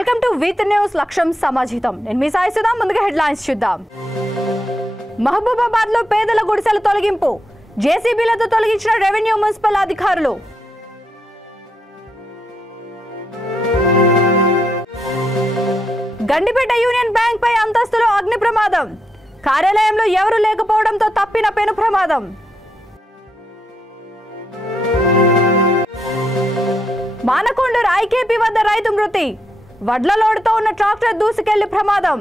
Welcome to with news లక్ష్యం సమాజితం. నేను మీ సాయి సుధా. ముందుగా హెడ్లైన్స్ చూద్దాం. మహబూబాబాద్ లో పేదల గుడిసెల తొలగింపు, జేసీబీలతో తొలగించిన రెవెన్యూ మున్సిపల్ అధికారులు. గండిపేట యూనియన్ బ్యాంక్ పై అంతస్తులో అగ్ని ప్రమాదం, కార్యాలయంలో ఎవరూ లేకపోవడంతో తప్పిన పెను ప్రమాదం. మానకొండూరు ఐకేపీ వద్ద రైతు మృతి, వడ్ల లోడుతో ఉన్న ట్రాక్టర్ దూసుకెళ్లి ప్రమాదం.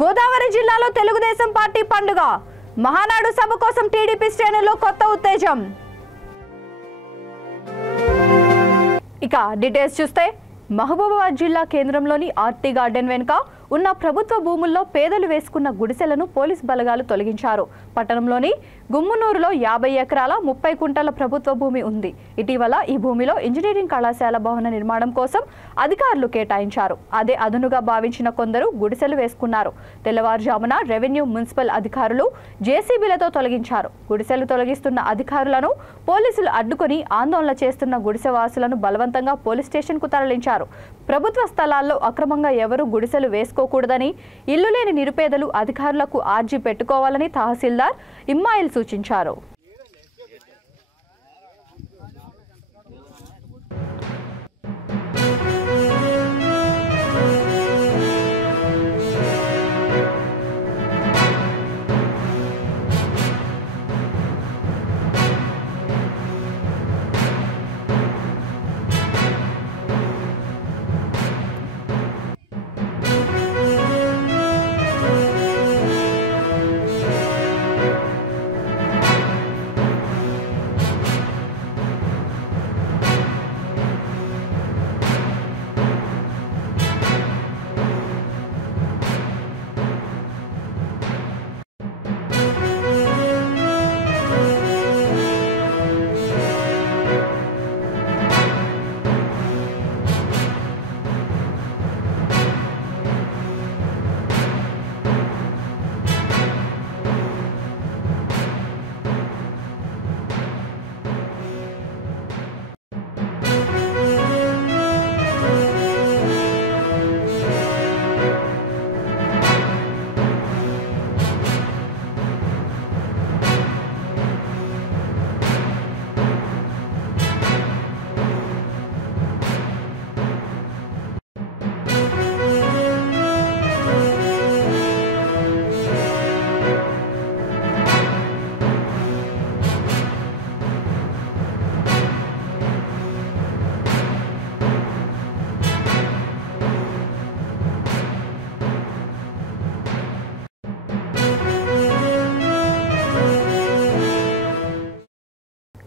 గోదావరి జిల్లాలో తెలుగుదేశం పార్టీ పండుగ, మహానాడు సభ కోసం టీడీపీ శ్రేణుల్లో కొత్త ఉత్తేజం. ఇక డీటెయిల్స్ చూస్తే, మహబూబాబాద్ జిల్లా కేంద్రంలోని ఆర్టీ గార్డెన్ వెనుక ఉన్న ప్రభుత్వ భూముల్లో పేదలు వేసుకున్న గుడిసెలను పోలీస్ బలగాలు తొలగించారు. పట్టణంలోని గుమ్మునూరులో 50 ఎకరాల 30 కుంటల ప్రభుత్వ భూమి ఉంది. ఇటీవల ఈ భూమిలో ఇంజనీరింగ్ కళాశాల భవన నిర్మాణం కోసం అధికారులు కేటాయించారు. అదే అదునుగా భావించిన కొందరు గుడిసెలు వేసుకున్నారు. తెల్లవారుజామున రెవెన్యూ మున్సిపల్ అధికారులు జేసీబీలతో తొలగించారు. గుడిసెలు తొలగిస్తున్న అధికారులను పోలీసులు అడ్డుకొని ఆందోళన చేస్తున్న గుడిసెవాసులను బలవంతంగా పోలీస్ స్టేషన్కు తరలించారు. ప్రభుత్వ స్థలాల్లో అక్రమంగా ఎవరూ గుడిసెలు వేసుకోకూడదని, ఇల్లు లేని నిరుపేదలు అధికారులకు ఆర్జీ పెట్టుకోవాలని తహసీల్దార్ ఇమ్మాయిల్ సూచించారు.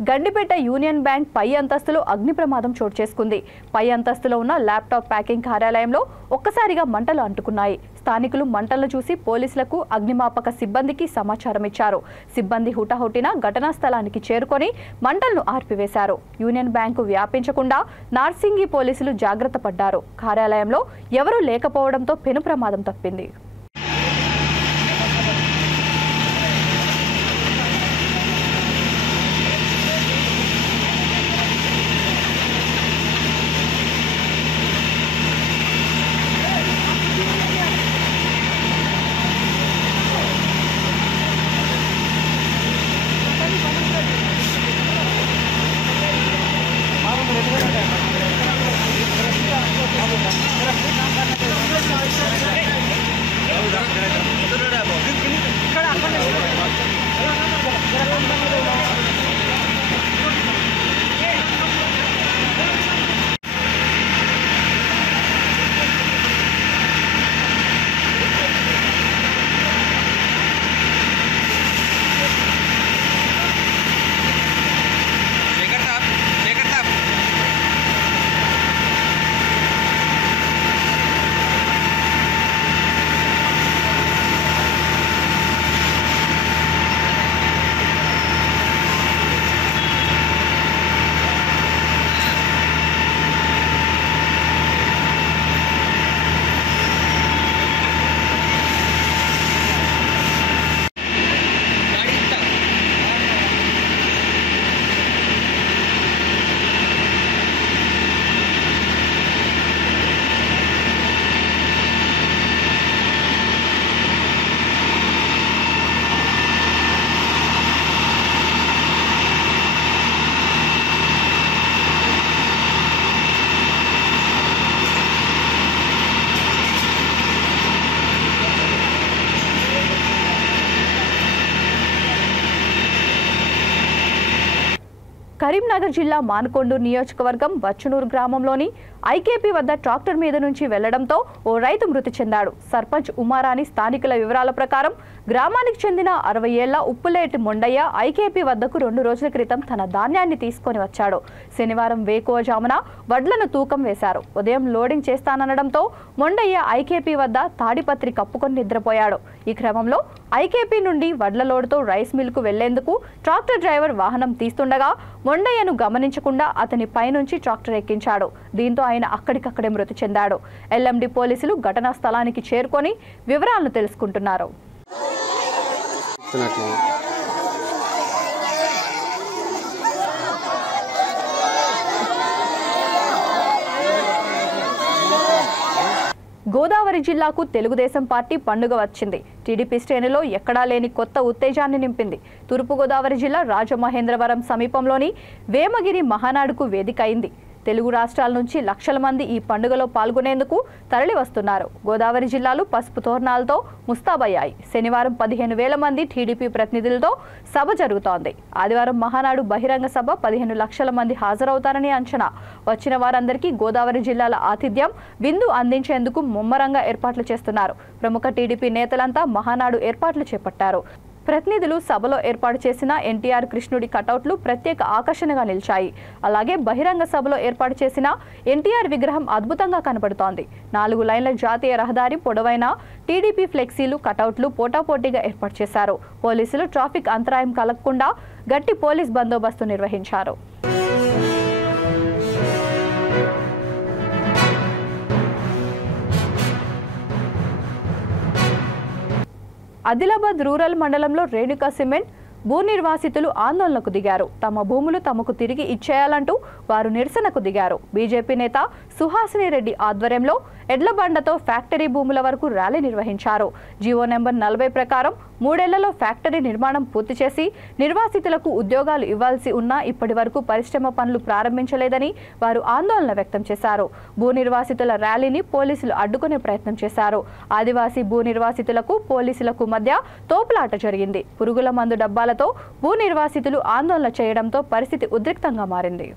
గండిపేట యూనియన్ బ్యాంక్ పై అంతస్తులో అగ్ని ప్రమాదం చోటు చేసుకుంది. పై అంతస్తులో ఉన్న ల్యాప్టాప్ ప్యాకింగ్ కార్యాలయంలో ఒక్కసారిగా మంటలు అంటుకున్నాయి. స్థానికులు మంటలను చూసి పోలీసులకు, అగ్నిమాపక సిబ్బందికి సమాచారం ఇచ్చారు. సిబ్బంది హుటాహుటిన ఘటనా స్థలానికి చేరుకొని మంటలను ఆర్పివేశారు. యూనియన్ బ్యాంకు వ్యాపించకుండా నార్సింగి పోలీసులు జాగ్రత్త పడ్డారు. కార్యాలయంలో ఎవరూ లేకపోవడంతో పెను ప్రమాదం తప్పింది. కరీంనగర్ జిల్లా మానకొండూరు నియోజకవర్గం వచ్చనూరు గ్రామంలోని ఐకేపీ వద్ద ట్రాక్టర్ మీద నుంచి వెళ్లడంతో ఓ రైతు మృతి చెందాడు. సర్పంచ్ ఉమారాణి స్థానికుల వివరాల ప్రకారం గ్రామానికి చెందిన 60 ఏళ్ల ఉప్పులేటి మొండయ్య ఐకేపీ వద్దకు 2 రోజుల క్రితం తన ధాన్యాన్ని తీసుకొని వచ్చాడు. శనివారం వేకువజామున వడ్లను తూకం వేశారు. ఉదయం లోడింగ్ చేస్తాననడంతో మొండయ్య ఐకేపీ వద్ద తాడిపత్రి కప్పుకొని నిద్రపోయాడు. ఈ క్రమంలో ఐకేపీ నుండి వడ్ల లోడుతో రైస్ మిల్కు వెళ్లేందుకు ట్రాక్టర్ డ్రైవర్ వాహనం తీస్తుండగా మొండయ్యను గమనించకుండా అతని పైనుంచి ట్రాక్టర్ ఎక్కించాడు. దీంతో ఆయన అక్కడికక్కడే మృతి చెందాడు. ఎల్ఎండి పోలీసులు ఘటనా స్థలానికి చేరుకొని వివరాలను తెలుసుకుంటున్నారు. గోదావరి జిల్లాకు తెలుగుదేశం పార్టీ పండుగ వచ్చింది. టీడీపీ శ్రేణిలో ఎక్కడా లేని కొత్త ఉత్తేజాన్ని నింపింది. తూర్పుగోదావరి జిల్లా రాజమహేంద్రవరం సమీపంలోని వేమగిరి మహానాడుకు వేదిక అయింది. తెలుగు రాష్ట్రాల నుంచి లక్షల మంది ఈ పండుగలో పాల్గొనేందుకు తరలి వస్తున్నారు. గోదావరి జిల్లాలు పసుపు తోరణాలతో ముస్తాబయ్యాయి. శనివారం 15,000 మంది టీడీపీ ప్రతినిధులతో సభ జరుగుతోంది. ఆదివారం మహానాడు బహిరంగ సభ 15 లక్షల మంది హాజరవుతారని అంచనా. వచ్చిన వారందరికీ గోదావరి జిల్లాల ఆతిథ్యం విందు అందించేందుకు ముమ్మరంగా ఏర్పాట్లు చేస్తున్నారు. ప్రముఖ టీడీపీ నేతలంతా మహానాడు ఏర్పాట్లు చేపట్టారు. ప్రతినిధులు సభలో ఏర్పాటు చేసిన ఎన్టీఆర్ కృష్ణుడి కటౌట్లు ప్రత్యేక ఆకర్షణగా నిలిచాయి. అలాగే బహిరంగ సభలో ఏర్పాటు చేసిన ఎన్టీఆర్ విగ్రహం అద్భుతంగా కనబడుతోంది. 4 లైన్ల జాతీయ రహదారి పొడవైన టీడీపీ ఫ్లెక్సీలు కటౌట్లు పోటాపోటీగా ఏర్పాటు చేశారు. పోలీసులు ట్రాఫిక్ అంతరాయం కలగకుండా గట్టి పోలీస్ బందోబస్తు నిర్వహించారు. ఆదిలాబాద్ రూరల్ మండలంలో రేణుకా సిమెంట్ భూ నిర్వాసితులు ఆందోళనకు దిగారు. తమ భూములు తమకు తిరిగి ఇచ్చేయాలంటూ వారు నిరసనకు దిగారు. బీజేపీ నేత సుహాసిని రెడ్డి ఆధ్వర్యంలో ఎడ్లబండతో ఫ్యాక్టరీ భూముల వరకు ర్యాలీ నిర్వహించారు. జీవో నెంబర్ 40 ప్రకారం 3 ఏళ్లలో ఫ్యాక్టరీ నిర్మాణం పూర్తి చేసి నిర్వాసితులకు ఉద్యోగాలు ఇవ్వాల్సి ఉన్నా ఇప్పటి వరకు పరిశ్రమ పనులు ప్రారంభించలేదని వారు ఆందోళన వ్యక్తం చేశారు. భూ నిర్వాసితుల ర్యాలీని పోలీసులు అడ్డుకునే ప్రయత్నం చేశారు. ఆదివాసీ భూ నిర్వాసితులకు పోలీసులకు మధ్య తోపులాట జరిగింది. పురుగుల మందు డబ్బాలతో భూ నిర్వాసితులు ఆందోళన చేయడంతో పరిస్థితి ఉద్రిక్తంగా మారింది.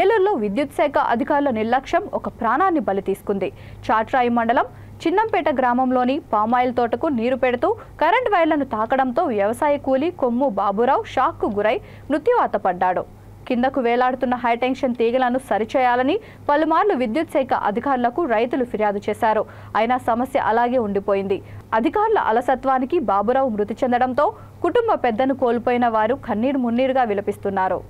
ఏలూరులో విద్యుత్ శాఖ అధికారుల నిర్లక్ష్యం ఒక ప్రాణాన్ని బలి తీసుకుంది. చాట్రాయి మండలం చిన్నంపేట గ్రామంలోని పామాయిల్ తోటకు నీరు పెడుతూ కరెంట్ వైర్లను తాకడంతో వ్యవసాయ కూలీ కొమ్ము బాబురావు షాక్కు గురై మృత్యువాత పడ్డాడు. కిందకు వేలాడుతున్న హైటెన్షన్ తీగలను సరిచేయాలని పలుమార్లు విద్యుత్ శాఖ అధికారులకు రైతులు ఫిర్యాదు చేశారు. అయినా సమస్య అలాగే ఉండిపోయింది. అధికారుల అలసత్వానికి బాబురావు మృతి చెందడంతో కుటుంబ పెద్దను కోల్పోయిన వారు కన్నీరు మున్నీరుగా విలపిస్తున్నారు.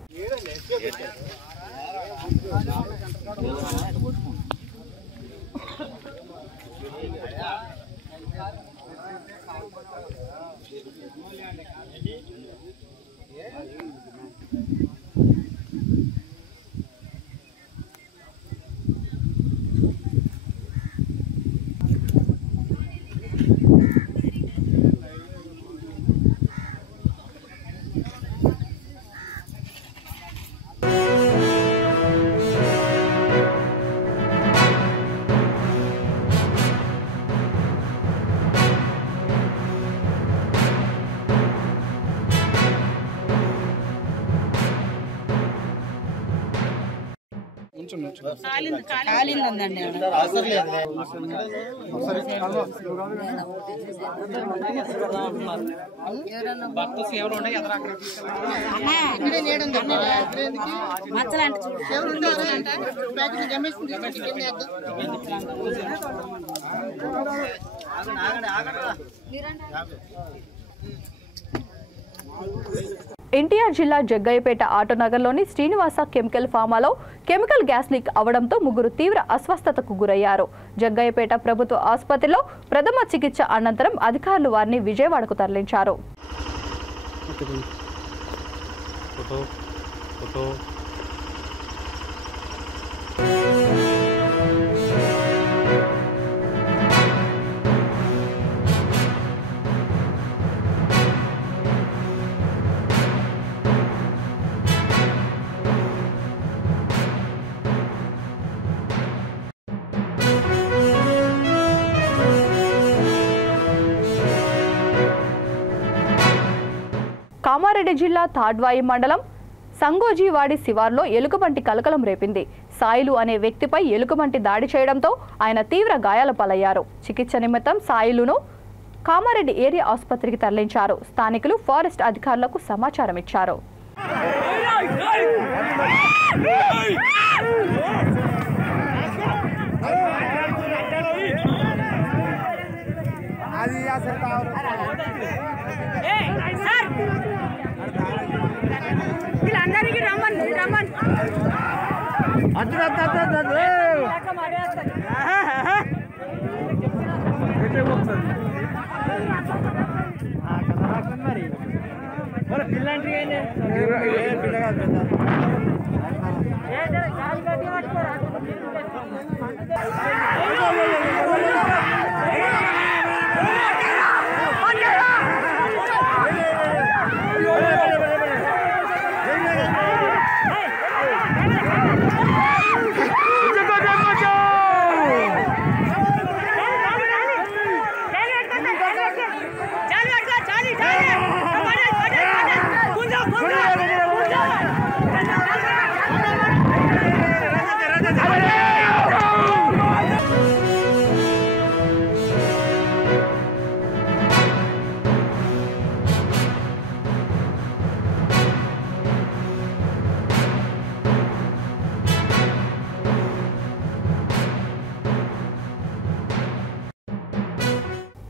ఎన్టీఆర్ జిల్లా జగ్గయ్యపేట ఆటోనగర్లోని శ్రీనివాస కెమికల్ ఫామాలో కెమికల్ గ్యాస్ లీక్ అవడంతో ముగ్గురు తీవ్ర అస్వస్థతకు గురయ్యారు. జగ్గయ్యపేట ప్రభుత్వ ఆసుపత్రిలో ప్రథమ చికిత్స అనంతరం అధికారులు వారిని విజయవాడకు తరలించారు. కామారెడ్డి జిల్లా తాడ్వాయి మండలం సంగోజీవాడి శివార్లో ఎలుకబంటి కలకలం రేపింది. సాయిలు అనే వ్యక్తిపై ఎలుకబంటి దాడి చేయడంతో ఆయన తీవ్ర గాయాల పాలయ్యారు. చికిత్స నిమిత్తం సాయిలును కామారెడ్డి ఏరియా ఆసుపత్రికి తరలించారు. స్థానికులు ఫారెస్ట్ అధికారులకు సమాచారం ఇచ్చారు.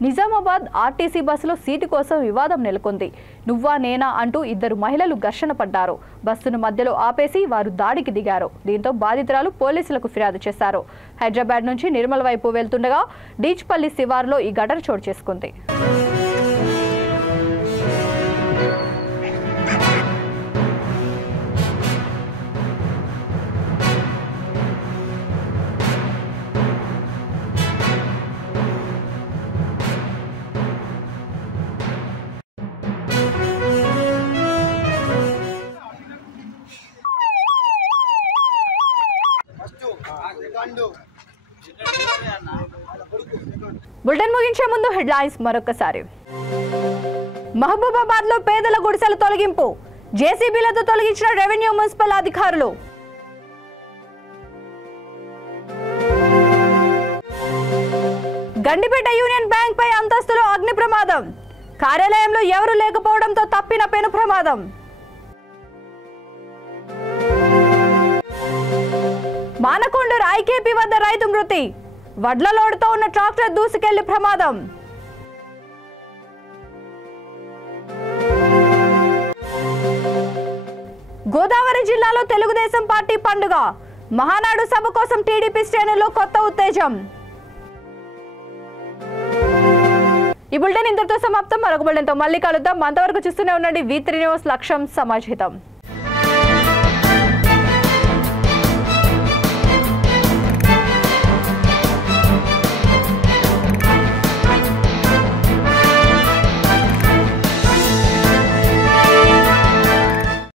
నిజామాబాద్ ఆర్టీసీ బస్సులో సీటు కోసం వివాదం నెలకొంది. నువ్వా నేనా అంటూ ఇద్దరు మహిళలు ఘర్షణ పడ్డారు. బస్సును మధ్యలో ఆపేసి వారు దాడికి దిగారు. దీంతో బాధితురాలు పోలీసులకు ఫిర్యాదు చేశారు. హైదరాబాద్ నుంచి నిర్మల్ వైపు వెళ్తుండగా డీచ్పల్లి శివార్లో ఈ ఘటన చోటు చేసుకుంది. బులెటిన్ ముగించే ముందు హెడ్లైన్స్ మరొకసారి. మహబూబాబాద్ లో పేదల గుడిసెల తొలగింపు, జేసీబీలతో తొలగించిన రెవెన్యూ మున్సిపల్ అధికారులు. గండిపేట యూనియన్ బ్యాంక్ పై అంతస్తులో అగ్ని ప్రమాదం, కార్యాలయంలో ఎవరూ లేకపోవడంతో తప్పిన పెను ప్రమాదం. మానకొండూరు ఐకేపీ వద్ద రైతు మృతి, వడ్ల లోడుతో ఉన్న ట్రాక్టర్ దూసుకెళ్లి ప్రమాదం. గోదావరి జిల్లాలో తెలుగుదేశం పార్టీ పండుగ, మహానాడు సభ కోసం టీడీపీ శ్రేణుల్లో కొత్త ఉత్తేజం. ఈ బులెటిన్ ఇంతటితో సమాప్తం. మరొక బులెటిన్తో మళ్ళీ కలుద్దాం. అంతవరకు చూస్తూనే ఉండండి V3 న్యూస్. లక్ష్యం సమాజ్ హితం.